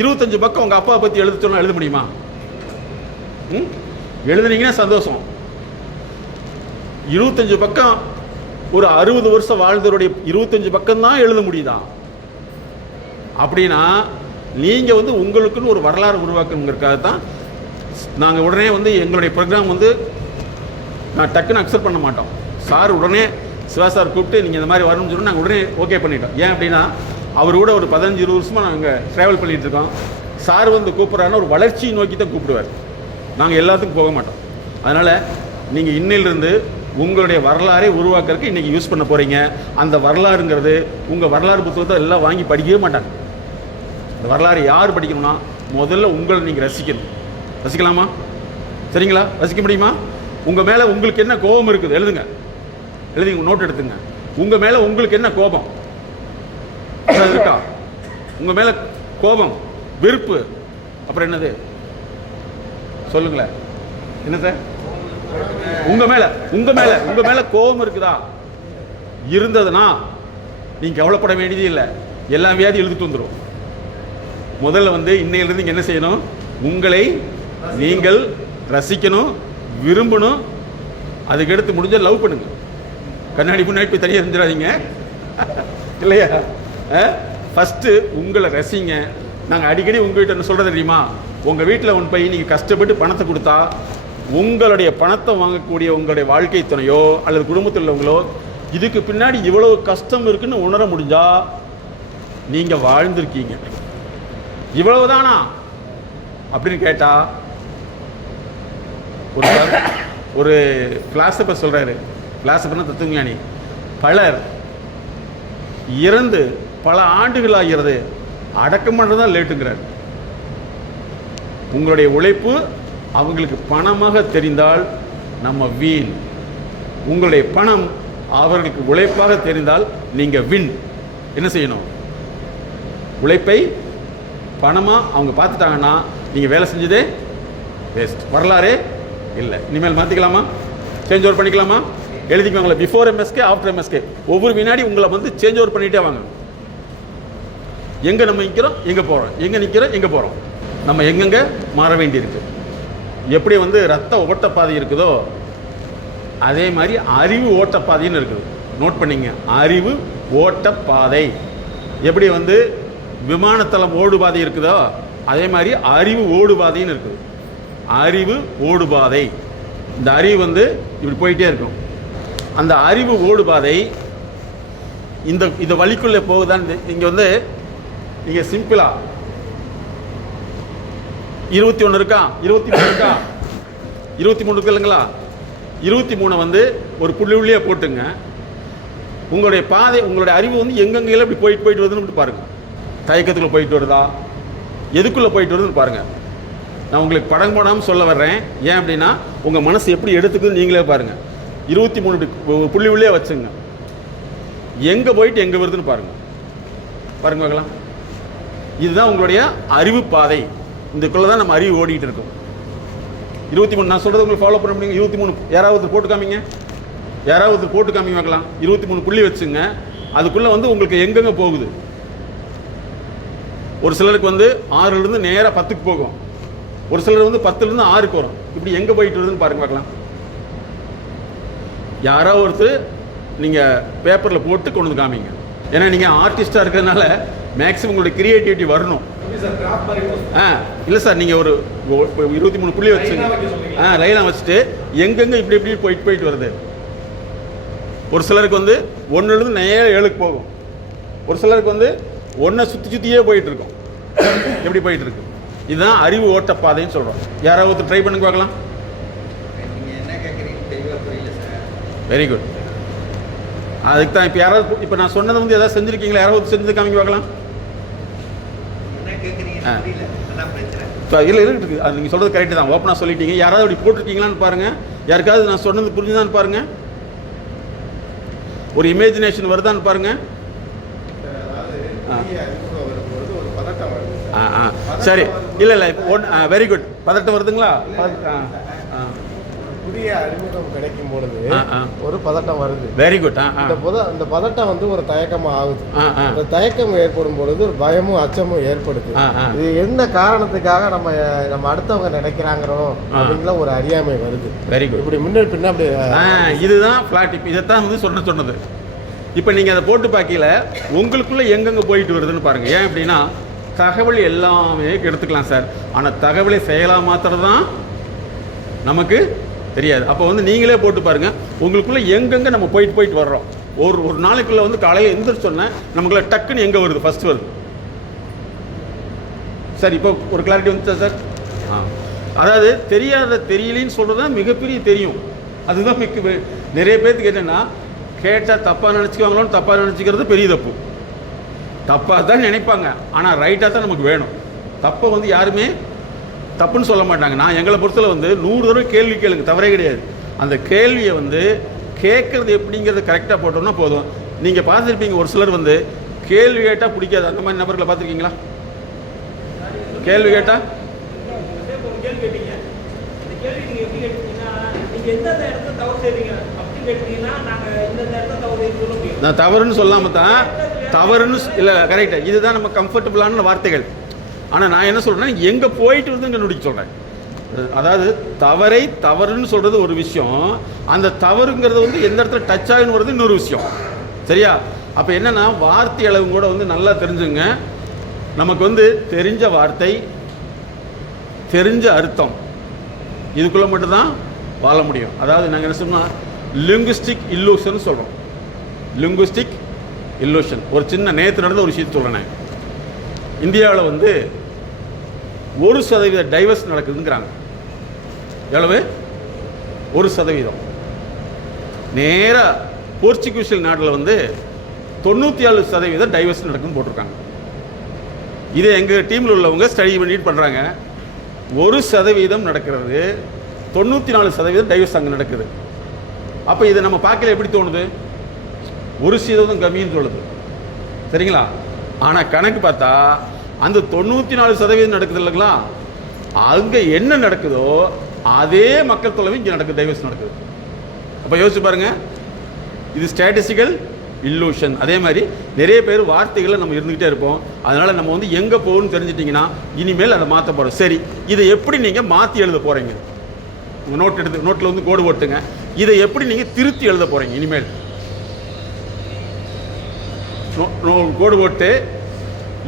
25 பக்கம் உங்கள் அப்பாவை பற்றி எழுத சொன்னால் எழுத முடியுமா? எழுதுனீங்கன்னா சந்தோஷம். 25 பக்கம் ஒரு 60 வருஷம் வாழ்ந்தவருடைய 25 பக்கம் தான் எழுத முடியுதா? அப்படின்னா நீங்கள் வந்து உங்களுக்குன்னு ஒரு வரலாறு உருவாக்கணுங்கிறதுக்காக தான் நாங்கள் உடனே வந்து எங்களுடைய ப்ரோக்ராம் வந்து நான் டக்குன்னு அக்செப்ட் பண்ண மாட்டோம். சார் உடனே சிவா சார் கூப்பிட்டு நீங்கள் இந்த மாதிரி வரணும்னு சொல்லி நாங்கள் உடனே ஓகே பண்ணிட்டோம். ஏன் அப்படின்னா அவர் கூட ஒரு 15-20 வருஷமாக நாங்கள் ட்ராவல் பண்ணிகிட்டு இருக்கோம். சார் வந்து கூப்பிட்றாருன்னா ஒரு வளர்ச்சியை நோக்கி தான் கூப்பிடுவார். நாங்கள் எல்லாத்துக்கும் போக மாட்டோம். அதனால் நீங்கள் இன்னிலிருந்து உங்களுடைய வரலாறை உருவாக்குறதுக்கு இன்றைக்கி யூஸ் பண்ண போகிறீங்க. அந்த வரலாறுங்கிறது உங்கள் வரலாறு புத்தகத்தை எல்லாம் வாங்கி படிக்கவே மாட்டாங்க. இந்த வரலாறு யார் படிக்கணும்னா முதல்ல உங்களை நீங்கள் ரசிக்கணும். ரசிக்கலாமா? சரிங்களா? ரசிக்க முடியுமா? உங்கள் மேலே உங்களுக்கு என்ன கோபம் இருக்குது எழுதுங்க. எழுதிங்க, நோட் எடுத்துங்க. உங்கள் மேலே உங்களுக்கு என்ன கோபம் இருக்கா? உங்கள் மேலே கோபம், வெறுப்பு, அப்புறம் என்னது சொல்லுங்களேன். என்ன சார்? உங்க மேல கோபம் இருக்குதா? இருந்ததுன்னா நீங்க கவலைப்பட வேண்டியது இல்லை. எல்லா வியாதி எழுதிட்டு வந்துடும். முதல்ல வந்து இன்னையிலிருந்து நீங்க என்ன செய்யணும்? உங்களை நீங்கள் ரசிக்கணும், விரும்பணும். அதுக்கடுத்து முடிஞ்ச லவ் பண்ணுங்க. கண்ணாடி முன்னாடி போய் தனியாக இருந்துடாதீங்க, இல்லையா? ஃபஸ்ட்டு உங்களை ரசிங்க. நாங்கள் அடிக்கடி உங்கள் வீட்டை என்ன சொல்கிறது தெரியுமா? உங்கள் வீட்டில் ஒன்று போய் நீங்கள் கஷ்டப்பட்டு பணத்தை கொடுத்தா உங்களுடைய பணத்தை வாங்கக்கூடிய உங்களுடைய வாழ்க்கை துணையோ அல்லது குடும்பத்தில் உள்ளவங்களோ இதுக்கு பின்னாடி இவ்வளவு கஷ்டம் இருக்குன்னு உணர முடிஞ்சா நீங்கள் வாழ்ந்திருக்கீங்க. இவ்வளவுதானா அப்படின்னு கேட்டால் ஒரு பிலாசபர் சொல்கிறாரு. பிலாசபர்னா தத்துவஞானி. பலர் இறந்து பல ஆண்டுகள் ஆகிறது, அடக்கம் பண்ணுறது தான் லேட்டுங்கிறார். உங்களுடைய உழைப்பு அவங்களுக்கு பணமாக தெரிந்தால் நம்ம வீண். உங்களுடைய பணம் அவர்களுக்கு உழைப்பாக தெரிந்தால் நீங்கள் வின். என்ன செய்யணும்? உழைப்பை பணமாக அவங்க பார்த்துட்டாங்கன்னா நீங்கள் வேலை செஞ்சதே வேஸ்ட், வரலாறே இல்லை. இனிமேல் மாற்றிக்கலாமா? சேஞ்ச் ஓவர் பண்ணிக்கலாமா? எழுதிக்கோங்களே. Before MSK, after MSK. ஒவ்வொரு வினாடி உங்களை வந்து சேஞ்ச் ஓவர் பண்ணிகிட்டே வாங்க. எங்கே நம்ம நிற்கிறோம், எங்கே போகிறோம், எங்கே நிற்கிறோம், எங்கே போகிறோம், நம்ம எங்கெங்கே மாற வேண்டியிருக்கு. எப்படி வந்து ரத்த ஓட்டப்பாதை இருக்குதோ அதே மாதிரி அறிவு ஓட்டப்பாதைன்னு இருக்குது. நோட் பண்ணிங்க, அறிவு ஓட்டப்பாதை. எப்படி வந்து விமானத்தளம் ஓடுபாதை இருக்குதோ அதே மாதிரி அறிவு ஓடுபாதைன்னு இருக்குது. அறிவு ஓடுபாதை. இந்த அறிவு வந்து இப்படி போயிட்டே இருக்கும். அந்த அறிவு ஓடுபாதை இந்த வழிக்குள்ளே போகுதான்னு இங்கே வந்து நீங்கள் சிம்பிளாக 21 இருக்கா, 23 இருக்கா, 23 இருக்கு இல்லைங்களா? 23 வந்து ஒரு புள்ளியே போட்டுங்க. உங்களுடைய பாதை, உங்களுடைய அறிவு வந்து எங்கெங்கெல்லாம் இப்படி போயிட்டு வருதுன்னு பாருங்கள். தயக்கத்துக்குள்ளே போயிட்டு வருதா, எதுக்குள்ளே போயிட்டு வருதுன்னு பாருங்கள். நான் உங்களுக்கு படம் போடாமல் சொல்ல வர்றேன். ஏன் அப்படின்னா உங்கள் மனசு எப்படி எடுத்துக்குதுன்னு நீங்களே பாருங்கள். 23 புள்ளி உள்ளே வச்சுங்க. எங்கே போயிட்டு எங்கே வருதுன்னு பாருங்கள். பாருங்க பார்க்கலாம். இதுதான் உங்களுடைய அறிவு பாதை. இதுக்குள்ளே தான் நம்ம அறிவு ஓடிட்டு இருக்கோம். 23 நான் சொல்கிறது உங்களுக்கு ஃபாலோ பண்ண முடியுங்க. 23 யாராவது போட்டு காமிங்க. யாராவது போட்டு காமிக்க வைக்கலாம். 23 புள்ளி வச்சுங்க. அதுக்குள்ளே வந்து உங்களுக்கு எங்கெங்கே போகுது. ஒரு சிலருக்கு வந்து 6லேருந்து நேராக 10க்கு போகும். ஒரு சிலர் வந்து 10லேருந்து 6க்கு வரும். இப்படி எங்கே போயிட்டு வருதுன்னு பாருங்க பார்க்கலாம். யாராவது ஒருத்தர் நீங்கள் பேப்பரில் போட்டு கொண்டு வந்து காமிங்க. ஏன்னா நீங்கள் ஆர்டிஸ்டாக இருக்கிறதுனால மேக்ஸிமம் உங்களுடைய கிரியேட்டிவிட்டி வரணும். இல்லை சார், நீங்கள் ஒரு 23 புள்ளி வச்சுங்க. லைனாக வச்சுட்டு எங்கெங்கே இப்படி இப்படி போயிட்டு வருது. ஒரு சிலருக்கு வந்து 1லேருந்து நேராக 7க்கு போகும். ஒரு சிலருக்கு வந்து 1 சுற்றியே போயிட்டு இருக்கும். எப்படி போயிட்டு இருக்கு. இதுதான் அறிவு ஓட்ட பாதைன்னு சொல்கிறோம். யாராவது ஒருத்தர் ட்ரை பண்ணி பார்க்கலாம். Very good. அதுக்கு தான் இப்போ யாராவது இப்போ நான் சொன்னதை வந்து எதாவது செஞ்சுருக்கீங்களா? யாராவது செஞ்சு காமிக்க பார்க்கலாம். இல்லை இருக்குது. அது நீங்கள் சொல்கிறது கரெக்டு தான். ஓப்பனாக சொல்லிட்டீங்க. யாராவது அப்படி போட்டிருக்கீங்களான்னு பாருங்கள். யாருக்காவது நான் சொன்னது புரிஞ்சுதான்னு பாருங்கள். ஒரு இமேஜினேஷன் வருதான்னு பாருங்கள். சரி, இல்லை வெரி குட். பதட்டம் வருதுங்களா? புதிய அறிமுகம் கிடைக்கும் பொழுது ஒரு பதட்டம் வருது. Very good. இந்த பதட்டம் வந்து ஒரு தயக்கமா ஆகுது. அந்த தயக்கம் ஏற்படும் பொழுது ஒரு பயமும் அச்சமும் ஏற்படுது. இது என்ன காரணத்துக்காக நம்ம அடுத்தவங்க நினைக்கிறாங்களோ அப்படிங்கிற ஒரு அறியாமை வருது. Very good. இப்படி முன்னாடி பின்ன அப்படி இதுதான் ஃபிளாட். இப்போ இதைத்தான் வந்து சொன்னது. இப்போ நீங்கள் அதை போட்டு பார்க்கல உங்களுக்குள்ளே எங்கெங்கே போயிட்டு வருதுன்னு பாருங்கள். ஏன் அப்படின்னா தகவல் எல்லாமே எடுத்துக்கலாம் சார். ஆனால் தகவலை செயலாக மாத்திரம் தான் நமக்கு தெரியாது. அப்போ வந்து நீங்களே போட்டு பாருங்கள் உங்களுக்குள்ளே எங்கெங்கே நம்ம போயிட்டு வர்றோம். ஒரு நாளைக்குள்ளே வந்து காலையில் எந்திரிச்சோன்னே நமக்குள்ள டக்குன்னு எங்கே வருது? ஃபஸ்ட்டு வருது சார். இப்போ ஒரு கிளாரிட்டி வந்துச்சா சார்? அதாவது தெரியலின்னு சொல்கிறது தான் மிகப்பெரிய தெரியும். அதுதான் நிறைய பேர்த்துக்கு என்னென்னா கேட்டால் தப்பாக நினச்சிக்குவாங்களோன்னு தப்பாக நினச்சிக்கிறது பெரிய தப்பு. தப்பாக தான் நினைப்பாங்க, ஆனால் ரைட்டாக தான் நமக்கு வேணும். தப்பை வந்து யாருமே தப்புன்னு சொல்ல மாட்டாங்க. நான் எங்களை பொறுத்தல வந்து 100 தடவை கேள்வி கேளுங்க, தவறே கிடையாது. அந்த கேள்வியை வந்து கேட்குறது எப்படிங்கிறது கரெக்டாக போட்டோம்னா போதும். நீங்கள் பார்த்துருப்பீங்க ஒரு சிலர் வந்து கேள்வி கேட்டால் பிடிக்காது. அந்த மாதிரி நபர்களை பார்த்துருக்கீங்களா? கேள்வி கேட்டால் நான் தவறுன்னு சொல்லாம தான் தவறுன்னு இல்லை கரெக்டாக. இதுதான் நம்ம கம்ஃபர்டபுளான வார்த்தைகள். ஆனால் நான் என்ன சொல்கிறேன்னா எங்கே போயிட்டு வந்து கண்டுபிடிக்க சொல்கிறேன். அதாவது தவறுன்னு சொல்கிறது ஒரு விஷயம், அந்த தவறுங்கிறது வந்து எந்த இடத்துல டச் ஆகுன்னு வருது இன்னொரு விஷயம். சரியா? அப்போ என்னென்னா வார்த்தை அளவு கூட வந்து நல்லா தெரிஞ்சுங்க. நமக்கு வந்து தெரிஞ்ச வார்த்தை, தெரிஞ்ச அர்த்தம், இதுக்குள்ளே மட்டும்தான் வாழ முடியும். அதாவது நாங்கள் என்ன சொன்னால் லிங்குஸ்டிக் இல்லூஷன் சொல்கிறோம். Linguistic illusion. ஒரு சின்ன நேற்று நடந்த ஒரு விஷயத்தை சொல்கிறேன். இந்தியாவில் வந்து 1% டைவர்ஸ் நடக்குதுங்கிறாங்க. எவ்வளவு? 1%. நேராக போர்ச்சுகீசியல் நாட்டில் வந்து 97% டைவர்ஸ் நடக்குதுன்னு போட்டிருக்காங்க. இதை எங்கள் டீமில் உள்ளவங்க ஸ்டடி பண்ணிட்டு பண்ணுறாங்க. 1% நடக்கிறது, 94% டைவர்ஸ் அங்கே நடக்குது. அப்போ இதை நம்ம பார்க்கல எப்படி தோணுது? 1% கம்மின்னு சொல்லுது. சரிங்களா? ஆனால் கணக்கு பார்த்தா அந்த 94% நடக்குது இல்லைங்களா, அங்கே என்ன நடக்குதோ அதே மக்கள் தொலைவு இங்கே நடக்குது, டைவர்ஸ் நடக்குது. அப்போ யோசிச்சு பாருங்க, இது ஸ்டாட்டிஸ்டிக்கல் இல்லூஷன். அதே மாதிரி நிறைய பேர் வார்த்தைகளை நம்ம இருந்துக்கிட்டே இருப்போம். அதனால் நம்ம வந்து எங்கே போகணும்னு தெரிஞ்சிட்டிங்கன்னா இனிமேல் அதை மாற்ற போகிறோம். சரி, இதை எப்படி நீங்கள் மாற்றி எழுத போகிறீங்க? உங்கள் நோட்டில் வந்து கோடு போட்டுங்க. இதை எப்படி நீங்கள் திருத்தி எழுத போகிறீங்க? இனிமேல் கோடு போட்டு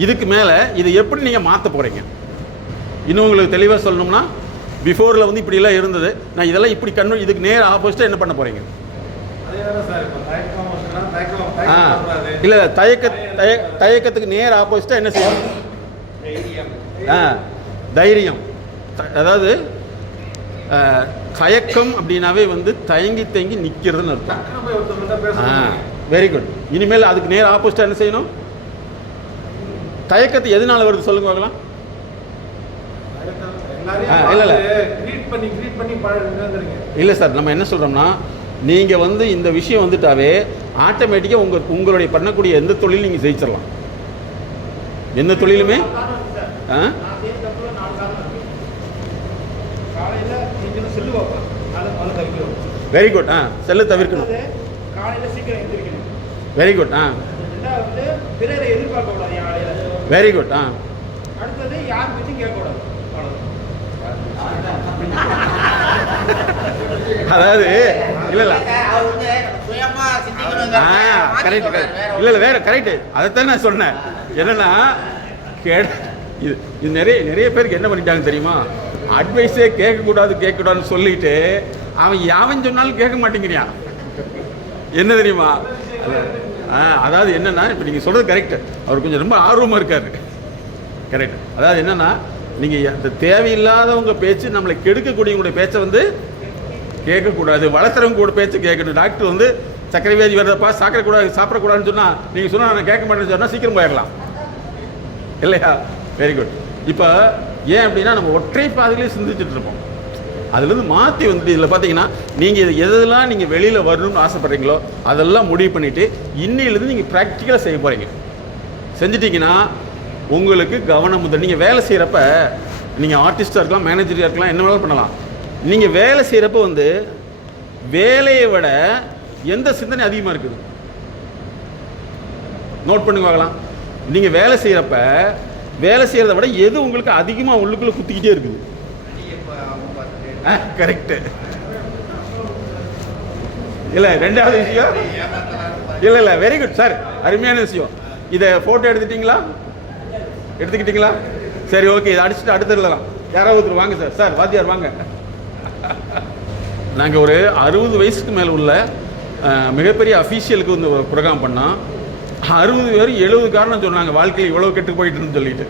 இதுக்கு மேலே இதை எப்படி நீங்கள் மாற்ற போகிறீங்க? இன்னும் உங்களுக்கு தெளிவாக சொல்லணும்னா, பிஃபோரில் வந்து இப்படிலாம் இருந்தது, நான் இதெல்லாம் இப்படி இதுக்கு நேர் ஆப்போசிட்டாக என்ன பண்ண போகிறீங்க? இல்லை, தயக்கத்துக்கு நேர் ஆப்போசிட்டாக என்ன செய்யணும்? தைரியம். அதாவது தயக்கம் அப்படின்னாவே வந்து தயங்கி நிற்கிறதுன்னு அர்த்தம். Very good. இனிமேல் அதுக்கு நேர் ஆப்போசிட்டாக என்ன செய்யணும்? தயக்கத்தை எதனால வருது சொல்லுங்க பார்க்கலாம். இல்லை சார், நம்ம என்ன சொல்கிறோம்னா, நீங்கள் வந்து இந்த விஷயம் வந்துட்டாவே ஆட்டோமேட்டிக்காக உங்களுடைய பண்ணக்கூடிய எந்த தொழிலும் நீங்கள் ஜெயிச்சிடலாம். எந்த தொழிலுமே வெரி குட். செல்லு தவிர்க்கணும். காலையில் சீக்கிரம் எழுந்திரிக்கணும். Very good. ரெண்டாவது வந்து பிறரை எதிர்பார்க்க கூடாது காலையில். Very good. அடுத்தது யார் பற்றியும் கேட்கக்கூடாது. அதாவது இல்லை இல்லை கரெக்ட் இல்லை இல்லை வேற கரெக்டு அதைத்தான் நான் சொன்னேன். என்னன்னா இது நிறைய பேருக்கு என்ன பண்ணிட்டாங்க தெரியுமா, அட்வைஸே கேட்கக்கூடாதுன்னு சொல்லிட்டு அவன் யாவன் சொன்னாலும் கேட்க மாட்டேங்கிறான். என்ன தெரியுமா, அதாவது என்னன்னா இப்போ நீங்கள் சொல்கிறது கரெக்டு. அவர் கொஞ்சம் ரொம்ப ஆர்வமாக இருக்காரு. கரெக்ட். அதாவது என்னன்னா நீங்கள் அந்த தேவையில்லாதவங்க பேச்சு நம்மளை கெடுக்கக்கூடியவங்களுடைய பேச்சை வந்து கேட்கக்கூடாது. வளர்த்துறவங்க கூட பேச்சு கேட்கணும். டாக்டர் வந்து சக்கரை வியாதி வருதப்பா சாப்பிடக்கூடாதுன்னு சொன்னால் நீங்கள் சொன்னால் நான் கேட்க மாட்டேன்னு சொன்னால் சீக்கிரம் போயிடலாம் இல்லையா? Very good. இப்போ ஏன் அப்படின்னா நம்ம ஒற்றை பாதையிலே சிந்திச்சுட்டு இருப்போம். அதுலேருந்து மாற்றி வந்துட்டு இதில் பார்த்தீங்கன்னா நீங்கள் எதெல்லாம் நீங்கள் வெளியில் வரணும்னு ஆசைப்பட்றீங்களோ அதெல்லாம் முடிவு பண்ணிவிட்டு இன்னிலேருந்து நீங்கள் ப்ராக்டிக்கலாக செய்ய போகிறீங்க. செஞ்சிட்டிங்கன்னா உங்களுக்கு கவனம் முதல். நீங்கள் வேலை செய்கிறப்ப நீங்கள் ஆர்டிஸ்டாக இருக்கலாம், மேனேஜராக இருக்கலாம், என்ன வேணாலும் பண்ணலாம். நீங்கள் வேலை செய்கிறப்ப வந்து வேலையை விட எந்த சிந்தனை அதிகமாக இருக்குது நோட் பண்ணி பார்க்கலாம். நீங்கள் வேலை செய்கிறத விட எது உங்களுக்கு அதிகமாக உள்ளுக்குள்ளே குத்திக்கிட்டே இருக்குது? கரெக்டு. இல்லை ரெண்டாவது விஷயம் இல்லை வெரி குட் சார், அருமையான விஷயம். இதை ஃபோட்டோ எடுத்துக்கிட்டீங்களா? சரி ஓகே, இதை அடிச்சுட்டு அடுத்துடலாம். யாராவது ஒருத்தர் வாங்க சார் வாத்தியார் வாங்க. நாங்கள் ஒரு 60 வயசுக்கு மேலே உள்ள மிகப்பெரிய அஃபீஷியலுக்கு வந்து ஒரு ப்ரோக்ராம் பண்ணோம். 60 பேர் 70 காரணம் சொன்னாங்க வாழ்க்கையில் இவ்வளோ கெட்டு போயிட்டுன்னு சொல்லிட்டு.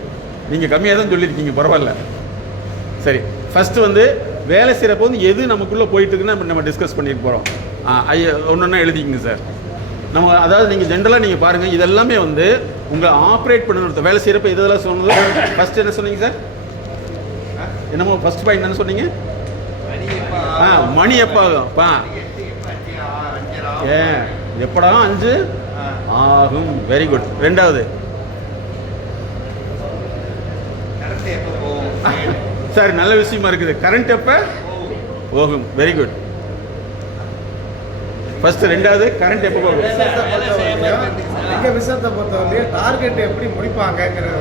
நீங்கள் கம்மியாக தான் சொல்லியிருக்கீங்க, பரவாயில்ல. சரி, ஃபஸ்ட்டு வந்து வேலை செய்கிறப்போ வந்து எது நமக்குள்ளே போயிட்டுருக்குன்னு நம்ம டிஸ்கஸ் பண்ணிட்டு போகிறோம். ஒன்று எழுதிக்கிங்க சார். நம்ம அதாவது நீங்கள் ஜென்ரலாக நீங்கள் பாருங்கள், இதெல்லாமே வந்து உங்களை ஆப்ரேட் பண்ணணும். வேலை செய்கிறப்ப இதெல்லாம் சொன்னது ஃபஸ்ட்டு என்ன சொன்னீங்க சார்? என்னமோ ஃபஸ்ட் பாயிண்ட் என்ன சொன்னீங்க? மணி எப்போ ஆகும்? எப்படா 5 ஆகும். Very good. ரெண்டாவது சார் நல்ல விஷயமா இருக்குது. கரண்ட் எப்போ போகும்? Very good. ஃபர்ஸ்ட். ரெண்டாவது கரண்ட் எப்போ போகும்? விஷயத்தை பொறுத்தவரையும் டார்கெட் எப்படி முடிப்பாங்கிறது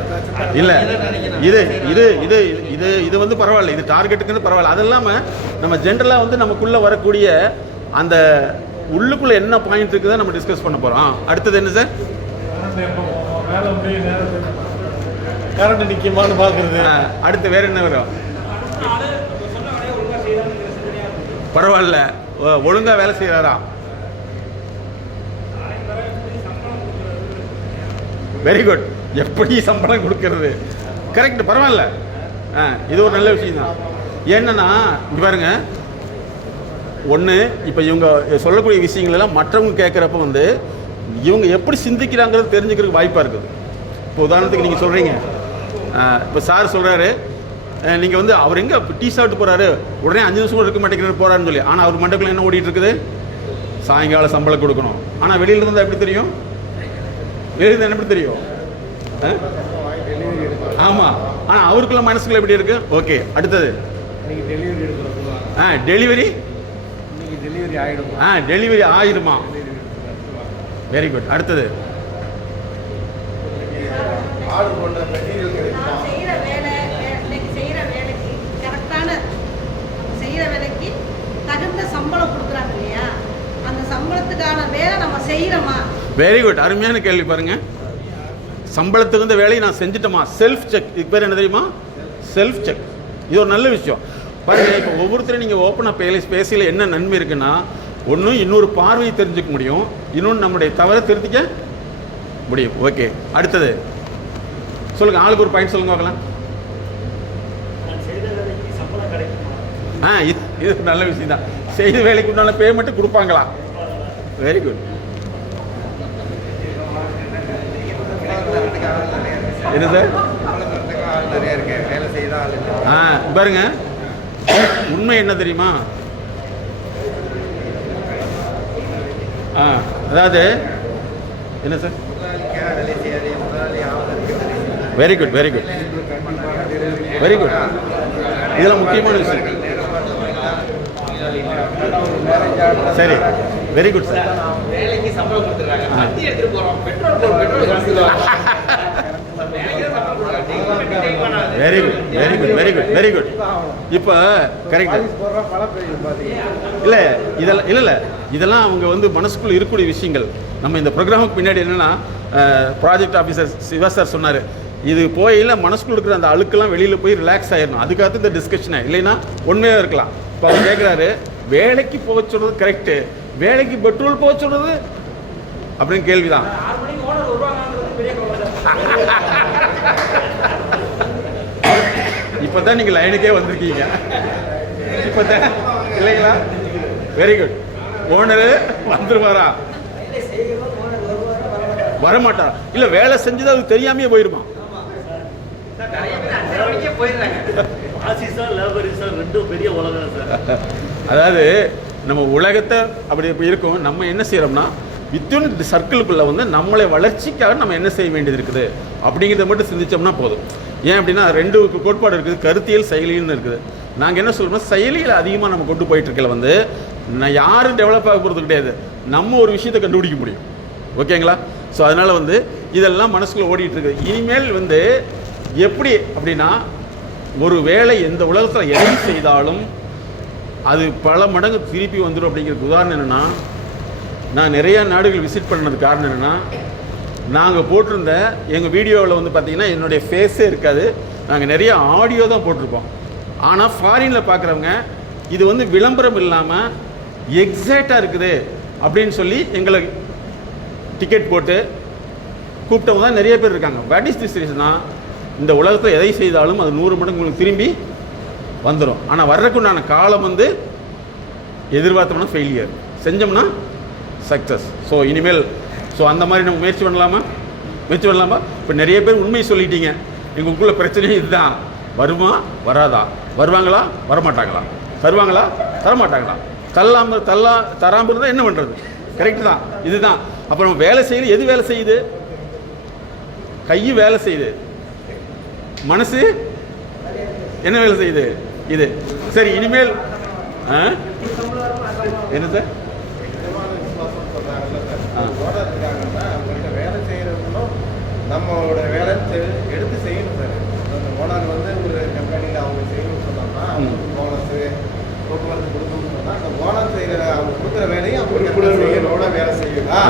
இல்லை. இது வந்து பரவாயில்ல, இது டார்கெட்டுக்குன்னு பரவாயில்ல. அது இல்லாமல் நம்ம ஜென்ரலாக வந்து நமக்குள்ளே வரக்கூடிய அந்த உள்ளுக்குள்ளே என்ன பாயிண்ட் இருக்குதோ நம்ம டிஸ்கஸ் பண்ண போகிறோம். அடுத்தது என்ன சார்? கரண்ட் நிற்குமான்னு பார்க்குறது. அடுத்து வேற என்ன வரும்? பரவாயில்ல, ஒழுங்காக வேலை செய்கிறாரா? Very good. எப்படி சம்பளம் கொடுக்கறது? கரெக்ட், பரவாயில்ல. இது ஒரு நல்ல விஷயம் தான். என்னன்னா இங்கே பாருங்க, ஒன்று இப்போ இவங்க சொல்லக்கூடிய விஷயங்கள் எல்லாம் மற்றவங்க கேட்குறப்ப வந்து இவங்க எப்படி சிந்திக்கிறாங்கிறது தெரிஞ்சுக்கிறதுக்கு வாய்ப்பாக இருக்குது. இப்போ உதாரணத்துக்கு நீங்கள் சொல்கிறீங்க, இப்போ சார் சொல்கிறாரு, நீங்கள் வந்து அவர் எங்கே டீ சாப்பிட்டு போகிறாரு, உடனே 5 நிமிஷம் இருக்க மாட்டேங்கிறாரு போகிறாருன்னு சொல்லி. ஆனால் அவர் மண்டக்குள்ள என்ன ஓடிட்டு இருக்குது? சாயங்காலம் சம்பளம் கொடுக்கணும். ஆனால் வெளியில் இருந்தால் எப்படி தெரியும்? வெளியில் என்ன எப்படி தெரியும்? ஆமாம். ஆனால் அவருக்குள்ள மனசுக்குள்ள எப்படி இருக்கு? ஓகே, அடுத்தது டெலிவரி டெலிவரி ஆயிடுமா? Very good. அடுத்தது தகுந்த சம்பளம் கொடுக்குறாங்க இல்லையா, அந்த சம்பளத்துக்கான வேலை நம்ம செய்யறோமா? Very good. அருமையான கேள்வி பாருங்க. சம்பளத்துக்கு இந்த வேலையை நான் செஞ்சுட்டோமா? Self check. இதுக்கு பேர் என்ன தெரியுமா? Self check. இது ஒரு நல்ல விஷயம் பாருங்க. இப்போ ஒவ்வொருத்தரும் நீங்கள் ஓப்பனாக பேசல என்ன நன்மை இருக்குன்னா, ஒன்று இன்னொரு பார்வையை தெரிஞ்சுக்க முடியும், இன்னொன்று நம்முடைய தவறை திருத்திக்க முடியும். ஓகே, அடுத்தது சொல்லுங்க. ஆளுக்கு ஒரு பாயிண்ட் சொல்லுங்க பார்க்கலாம். இது நல்ல விஷயம் தான். செய்த வேலைக்கு உண்டான பேமெண்ட் கொடுப்பாங்களா? Very good. என்ன சார்? பாருங்க, உண்மை என்ன தெரியுமா? அதாவது என்ன sir? Very good, very good, very good. இதெல்லாம் முக்கியமான விஷயம். சரி, வெரி குட் சார். வேலைக்கு சம்பளம் கொடுத்துறாங்க, வண்டி எடுத்துட்டு போறோம், பெட்ரோல் காசு very good very good very good very good. இப்போ கரெக்ட் இல்லை, இதெல்லாம் இல்லை இதெல்லாம் அவங்க வந்து மனசுக்குள்ள இருக்கக்கூடிய விஷயங்கள். நம்ம இந்த ப்ரோக்ராமுக்கு பின்னாடி என்னென்னா ப்ராஜெக்ட் ஆஃபீஸர் சிவா சார் சொன்னார், இது போயில மனசுக்குள்ள இருக்கிற அந்த அழுக்கெல்லாம் வெளியில் போய் ரிலாக்ஸ் ஆயிடணும், அதுக்காக இந்த டிஸ்கஷனை, இல்லைன்னா உண்மையாக இருக்கலாம். இப்போ அவர் கேட்குறாரு, வேலைக்கு போக சொல்கிறது கரெக்டு, வேலைக்கு பெட்ரோல் போக சொல்கிறது அப்படின்னு கேள்விதான். 6 மணிக்கு ஓனர் வருவாங்கன்றது பெரிய கவலை. இப்போ தான் நீங்கள் லைனுக்கே வந்திருக்கீங்க, இப்போ தான் இல்லைங்களா? Very good. ஓனரு வந்துருவாரா? வரமாட்டார். இல்லை, வேலை செஞ்சது அது தெரியாமையே போயிருமா? நிறைய பேர் 5 மணிக்கே போயிடுறாங்க. ஆசிஸா லேபரிஸா ரெண்டும் பெரிய உலகம் சார். அதாவது நம்ம உலகத்தை அப்படி இப்படி இருக்கும், நம்ம என்ன செய்கிறோம்னா வித்தின் சர்க்கிளுக்குள்ளே வந்து நம்மளை வளர்ச்சிக்காக நம்ம என்ன செய்ய வேண்டியது இருக்குது அப்படிங்கிறத மட்டும் சிந்திச்சோம்னா போதும். ஏன் அப்படின்னா 2 கோட்பாடு இருக்குது, கருத்தியல் செயலின்னு இருக்குது. நாங்கள் என்ன சொல்கிறோம்னா செயலியில் அதிகமாக நம்ம கொண்டு போயிட்டுருக்கல வந்து நான் யாரும் டெவலப் ஆக போகிறது கிடையாது, நம்ம ஒரு விஷயத்தை கண்டுபிடிக்க முடியும். ஓகேங்களா? ஸோ அதனால் வந்து இதெல்லாம் மனசுக்குள்ளே ஓடிட்டு இருக்குது. இனிமேல் வந்து எப்படி அப்படின்னா ஒரு வேலை எந்த உலகத்தில் எதை செய்தாலும் அது பல மடங்கு திருப்பி வந்துடும். அப்படிங்கிறது உதாரணம் என்னென்னா, நான் நிறையா நாடுகள் விசிட் பண்ணதுக்கு காரணம் என்னென்னா, நாங்கள் போட்டிருந்த எங்கள் வீடியோவில் வந்து பார்த்திங்கன்னா என்னுடைய ஃபேஸே இருக்காது, நாங்கள் நிறைய ஆடியோ தான் போட்டிருப்போம். ஆனால் ஃபாரினில் பார்க்குறவங்க இது வந்து விளம்பரம் இல்லாமல் எக்ஸாக்டாக இருக்குது அப்படின்னு சொல்லி எங்களை டிக்கெட் போட்டு கூப்பிட்டவங்க தான் நிறைய பேர் இருக்காங்க. வாட் இஸ் திஸ் ரீசன்னா, இந்த உலகத்தில் எதை செய்தாலும் அது 100 மடங்கு உங்களுக்கு திரும்பி வந்துடும். ஆனால் வர்றதுக்குண்டான காலம் வந்து எதிர்பார்த்தோம்னா ஃபெயிலியர், செஞ்சோம்னா சக்ஸஸ். ஸோ இனிமேல் அந்த மாதிரி நம்ம முயற்சி பண்ணலாமா? இப்போ நிறைய பேர் உண்மை சொல்லிட்டீங்க, எங்களுக்குள்ள பிரச்சனையே இதுதான், வருமா வராதா, வருவாங்களா வரமாட்டாங்களா, தருவாங்களா தரமாட்டாங்களா, தராமல் இருந்தால் என்ன பண்ணுறது? கரெக்டு தான், இதுதான். அப்போ நம்ம வேலை செய்யுது, எது வேலை செய்யுது? கை வேலை செய்யுது, மனசு என்ன வேலை செய்யுது? இது. சரி, இனிமேல் என்ன சார் வேலை செய்யறதும் நம்மளோட வேலை எடுத்து செய்யணும் சார். அந்த ஓனர் வந்து ஒரு கம்பெனியில் அவங்க செய்யணும்னு சொன்னாங்கன்னா போனஸு போக்குவரத்து கொடுக்கணும்னு சொன்னால் அந்த ஓனர் செய்கிற அவங்க கொடுக்குற வேலையை அவங்க செய்யறோட வேலை செய்யலாம்.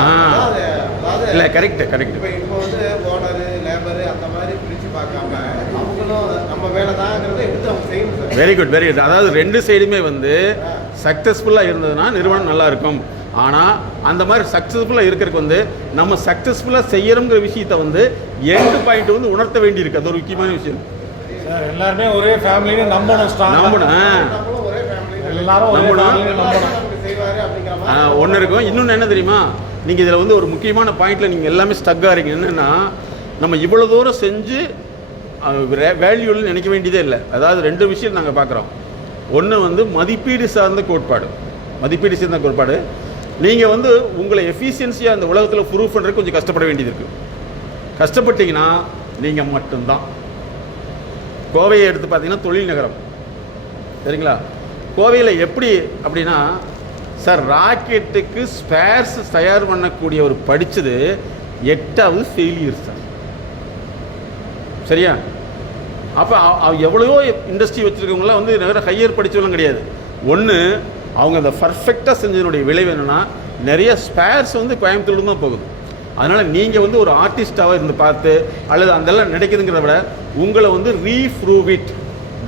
அதாவது இல்லை, கரெக்ட். இப்போ வந்து ஓனரு லேபரு அந்த மாதிரி பிரித்து பார்க்காம அவங்களும் நம்ம வேலை தாங்கிறத எடுத்து அவங்க செய்யணும் சார். Very good. அதாவது 2 சைடுமே வந்து சக்ஸஸ்ஃபுல்லாக இருந்ததுன்னா நிறுவனம் நல்லா இருக்கும். ஆனால் அந்த மாதிரி சக்ஸஸ்ஃபுல்லாக இருக்கிறதுக்கு வந்து நம்ம சக்ஸஸ்ஃபுல்லாக செய்யறோங்கிற விஷயத்தை வந்து எண்டு பாயிண்ட் வந்து உணர்த்த வேண்டியிருக்கு. அது ஒரு முக்கியமான விஷயம் சார். எல்லாருமே ஒரே ஃபேமிலின்னு நம்பணும். ஒன்று இருக்கும். இன்னொன்று என்ன தெரியுமா, நீங்கள் இதில் வந்து ஒரு முக்கியமான பாயிண்டில் நீங்கள் எல்லாமே ஸ்டக் ஆகிறீங்க. என்னென்னா, நம்ம இவ்வளோ தூரம் செஞ்சு வேல்யூன்னு நினைக்க வேண்டியதே இல்லை. அதாவது 2 விஷயம் நாங்கள் பார்க்குறோம். ஒன்று வந்து மதிப்பீடு சார்ந்த கோட்பாடு. நீங்கள் வந்து உங்களை எஃபிஷியன்சியாக அந்த உலகத்தில் ப்ரூவ் பண்ணுறதுக்கு கொஞ்சம் கஷ்டப்பட வேண்டியது இருக்குது. கஷ்டப்பட்டீங்கன்னா நீங்கள் மட்டும்தான். கோவையை எடுத்து பார்த்தீங்கன்னா தொழில் நகரம், சரிங்களா? கோவையில் எப்படி அப்படின்னா சார், ராக்கெட்டுக்கு ஸ்பேர்ஸ் தயார் பண்ணக்கூடிய ஒரு படித்தது 8வது ஃபெயிலியர் சார். சரியா? அப்போ எவ்வளவோ இண்டஸ்ட்ரி வச்சுருக்கவங்களாம் வந்து நிறைய ஹையர் படித்தவங்களும் கிடையாது. ஒன்று, அவங்க அந்த பர்ஃபெக்டாக செஞ்சதனுடைய விளைவு என்னென்னா நிறைய ஸ்பேர்ஸ் வந்து கோயம்புத்தூர் தான் போகுது. அதனால் நீங்கள் வந்து ஒரு ஆர்டிஸ்டாக இருந்து பார்த்து அல்லது அதெல்லாம் நடக்குதுங்கிறத விட உங்களை வந்து ரீப்ரூவ் இட்.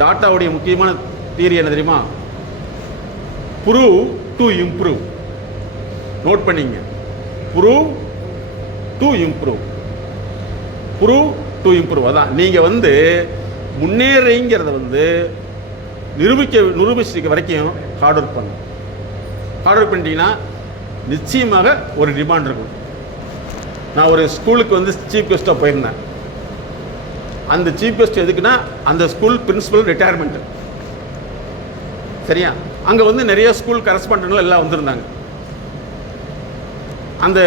டாட்டாவுடைய முக்கியமான தியரி என்ன தெரியுமா? Prove to improve. நோட் பண்ணிங்க, ப்ரூவ் டு இம்ப்ரூவ். அதான் நீங்கள் வந்து முன்னேறீங்கிறத வந்து நிரூபிச்சிருக்க வரைக்கும் ஹார்ட் ஒர்க் பண்ணணும். ஹார்ட் ஒர்க் பண்ணிட்டீங்கன்னா நிச்சயமாக ஒரு டிமாண்ட் இருக்கும். நான் ஒரு ஸ்கூலுக்கு வந்து சீஃப் கெஸ்ட்டாக போயிருந்தேன். அந்த சீஃப் கெஸ்ட் எதுக்குன்னா அந்த ஸ்கூல் பிரின்சிபல் ரிட்டையர்மெண்ட்டு. சரியா? அங்கே வந்து நிறைய ஸ்கூல் கரஸ்பாண்டன்ட்லாம் எல்லாம் வந்திருந்தாங்க. அந்த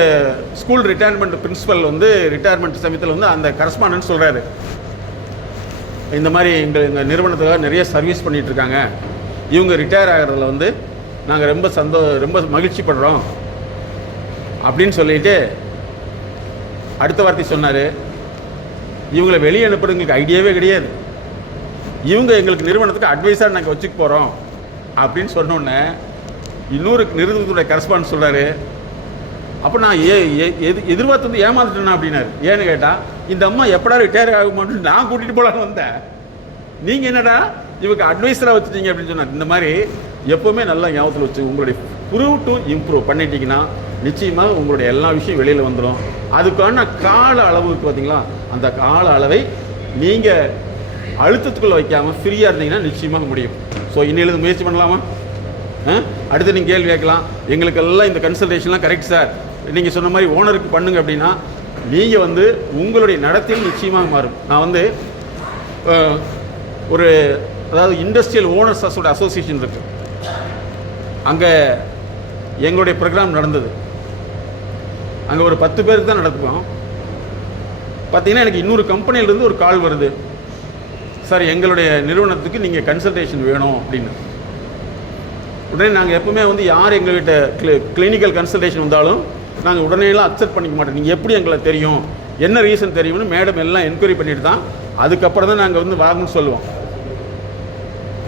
ஸ்கூல் ரிட்டையர்மெண்ட் பிரின்சிபல் வந்து ரிட்டையர்மெண்ட் சமயத்தில் வந்து அந்த கரஸ்பாண்டன்ட் சொல்கிறாரு, இந்த மாதிரி எங்கள் நிறுவனத்துக்காக நிறைய சர்வீஸ் பண்ணிகிட்ருக்காங்க, இவங்க ரிட்டையர் ஆகிறதுல வந்து நாங்கள் ரொம்ப மகிழ்ச்சி படுறோம் அப்படின்னு சொல்லிட்டு அடுத்த வார்த்தை சொன்னார், இவங்களை வெளியே அனுப்புறது எங்களுக்கு ஐடியாவே கிடையாது, இவங்க எங்களுக்கு நிறுவனத்துக்கு அட்வைஸாக நாங்கள் வச்சுக்க போகிறோம் அப்படின்னு சொன்னோன்னே இன்னொரு நிறுவனத்துடைய கரஸ்பாண்ட் சொல்கிறாரு, அப்போ நான் எதிர்பார்த்து வந்து ஏமாந்துட்டேன்னா அப்படின்னாரு. ஏன்னு கேட்டால் இந்த அம்மா எப்படா ரிட்டையர் ஆகுமான்னு நான் கூட்டிகிட்டு போகலான்னு வந்தேன், நீங்கள் என்னடா இவங்க அட்வைஸராக வச்சுட்டீங்க அப்படின்னு சொன்னார். இந்த மாதிரி எப்போவுமே நல்லா ஞாபகத்தில் வச்சு உங்களுடைய ப்ரூவ் டு இம்ப்ரூவ் பண்ணிட்டீங்கன்னா நிச்சயமாக உங்களுடைய எல்லா விஷயம் வெளியில் வந்துடும். அதுக்கான கால அளவு இருக்குது பார்த்தீங்களா, அந்த கால அளவை நீங்கள் அழுத்தத்துக்குள்ளே வைக்காமல் ஃப்ரீயாக இருந்தீங்கன்னா நிச்சயமாக முடியும். ஸோ இன்னிலிருந்து முயற்சி பண்ணலாமா? அடுத்து நீங்கள் கேள்வி கேட்கலாம், எங்களுக்கெல்லாம் இந்த கன்சல்டேஷன்லாம் கரெக்ட் சார், நீங்கள் சொன்ன மாதிரி ஓனருக்கு பண்ணுங்க அப்படின்னா நீங்கள் வந்து உங்களுடைய நடத்தையும் நிச்சயமாக மாறும். நான் வந்து ஒரு அதாவது இண்டஸ்ட்ரியல் ஓனர்ஸ் அசோசியேஷன் இருக்குது, அங்கே எங்களுடைய ப்ரோக்ராம் நடந்தது. அங்கே ஒரு 10 பேருக்கு தான் நடக்கும். பார்த்தீங்கன்னா எனக்கு இன்னொரு கம்பெனியிலேருந்து ஒரு கால் வருது, சார் எங்களுடைய நிறுவனத்துக்கு நீங்கள் கன்சல்டேஷன் வேணும் அப்படின்னு. உடனே நாங்கள் எப்பவுமே வந்து யார் எங்கள்கிட்ட கிளினிக்கல் கன்சல்டேஷன் வந்தாலும் நாங்கள் உடனேலாம் அக்செப்ட் பண்ணிக்க மாட்டோம். நீங்கள் எப்படி எங்களை தெரியும், என்ன ரீசன் தெரியும்னு மேடம் எல்லாம் என்கொயரி பண்ணிட்டு தான் அதுக்கப்புறம் தான் நாங்கள் வந்து வாங்கன்னு சொல்லுவோம்.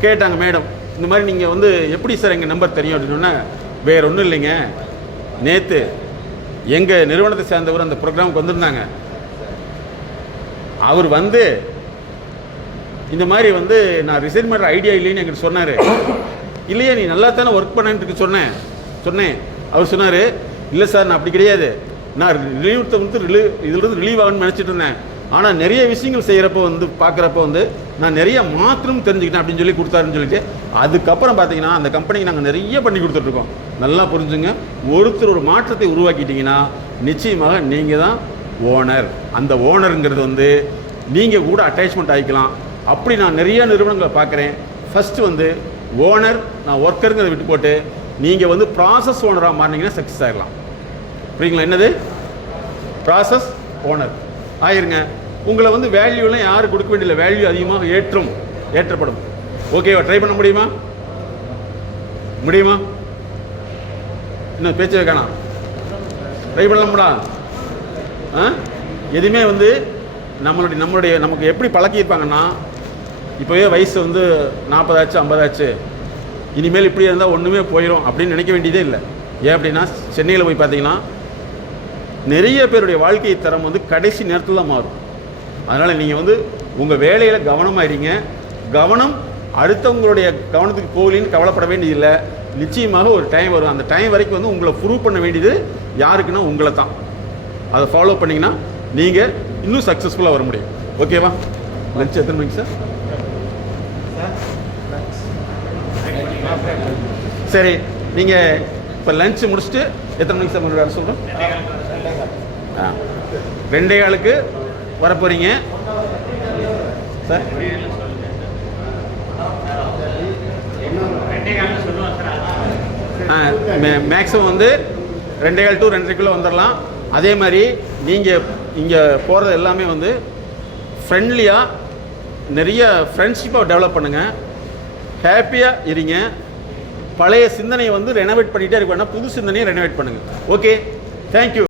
கேட்டாங்க மேடம், இந்த மாதிரி நீங்கள் வந்து எப்படி சார் எங்கள் நம்பர் தெரியும் அப்படின்னு சொன்னால், வேறு ஒன்றும் இல்லைங்க, நேற்று எங்கள் நிறுவனத்தை சேர்ந்தவர் அந்த ப்ரோக்ராமுக்கு வந்திருந்தாங்க, அவர் வந்து இந்த மாதிரி வந்து நான் ரிசைன் பண்ணுற ஐடியா இல்லைன்னு எங்கிட்ட சொன்னார். இல்லையா நீ நல்லா தானே ஒர்க் பண்ணிட்டு சொன்னேன். அவர் சொன்னார், இல்லை சார் நான் அப்படி கிடையாது, நான் ரிலீவத்தை வந்து இதிலிருந்து ரிலீவ் ஆகணும்னு நினச்சிட்டு இருந்தேன், ஆனால் நிறைய விஷயங்கள் செய்கிறப்போ வந்து பார்க்குறப்போ வந்து நான் நிறைய மாத்திரம் தெரிஞ்சுக்கிட்டேன் அப்படின்னு சொல்லி கொடுத்தாருன்னு சொல்லிட்டு அதுக்கப்புறம் பார்த்தீங்கன்னா அந்த கம்பெனிக்கு நாங்கள் நிறைய பண்ணி கொடுத்துட்ருக்கோம். நல்லா புரிஞ்சுங்க, ஒருத்தர் ஒரு மாற்றத்தை உருவாக்கிட்டீங்கன்னா நிச்சயமாக நீங்கள் தான் ஓனர். அந்த ஓனருங்கிறது வந்து நீங்கள் கூட அட்டாச்மெண்ட் ஆகிக்கலாம். அப்படி நான் நிறைய நிறுவனங்களை பார்க்குறேன். ஃபஸ்ட்டு வந்து ஓனர், நான் ஒர்க்கருங்கிறத விட்டு போட்டு நீங்கள் வந்து ப்ராசஸ் ஓனராக மாறினீங்கன்னா சக்ஸஸ் ஆகிடலாம். புரியுங்களா? என்னது ப்ராசஸ் ஓனர் ஆயிருங்க. உங்களை வந்து வேல்யூலாம் யாரும் கொடுக்க வேண்டியதில்லை, வேல்யூ அதிகமாக ஏற்றப்படும். ஓகேவா? ட்ரை பண்ண முடியுமா? இன்னும் பேச்சு வைக்கணும், ட்ரை பண்ணலாம்டா. எதுவுமே வந்து நமக்கு எப்படி பழக்கியிருப்பாங்கன்னா, இப்போவே வயசு வந்து 40 ஆச்சு 50 ஆச்சு, இனிமேல் இப்படி இருந்தால் ஒன்றுமே போயிடும் அப்படின்னு நினைக்க வேண்டியதே இல்லை. ஏன் அப்படின்னா சென்னையில் போய் பார்த்தீங்கன்னா நிறைய பேருடைய வாழ்க்கை தரம் வந்து கடைசி நேரத்தில் தான் மாறும். அதனால் நீங்கள் வந்து உங்கள் வேலையில் கவனமாயிருங்க. கவனம் அடுத்தவங்களுடைய கவனத்துக்கு போகலின்னு கவலைப்பட வேண்டியதில்லை. நிச்சயமாக ஒரு டைம் வரும், அந்த டைம் வரைக்கும் வந்து உங்களை ப்ரூவ் பண்ண வேண்டியது யாருக்குன்னா உங்களை தான். அதை ஃபாலோ பண்ணிங்கன்னா நீங்கள் இன்னும் சக்ஸஸ்ஃபுல்லாக வர முடியும். ஓகேவா? லஞ்ச் எத்தனை மணிக்கு சார்? சரி, நீங்கள் இப்போ லஞ்சு முடிச்சுட்டு எத்தனை மணிக்கு சார் வேறு சொல்கிறோம்? 2:15 வர போகிறீங்க சார். மேக்ஸிமம் வந்து 2:15 to 2:30 வந்துடலாம். அதே மாதிரி நீங்கள் இங்கே போகிறது எல்லாமே வந்து ஃப்ரெண்ட்லியாக நிறைய ஃப்ரெண்ட்ஷிப்பாக டெவலப் பண்ணுங்கள். ஹாப்பியாக இருங்க. பழைய சிந்தனையை வந்து ரெனோவேட் பண்ணிகிட்டே இருக்க வேணால் புது சிந்தனையை ரெனோவேட் பண்ணுங்கள். Okay, thank you.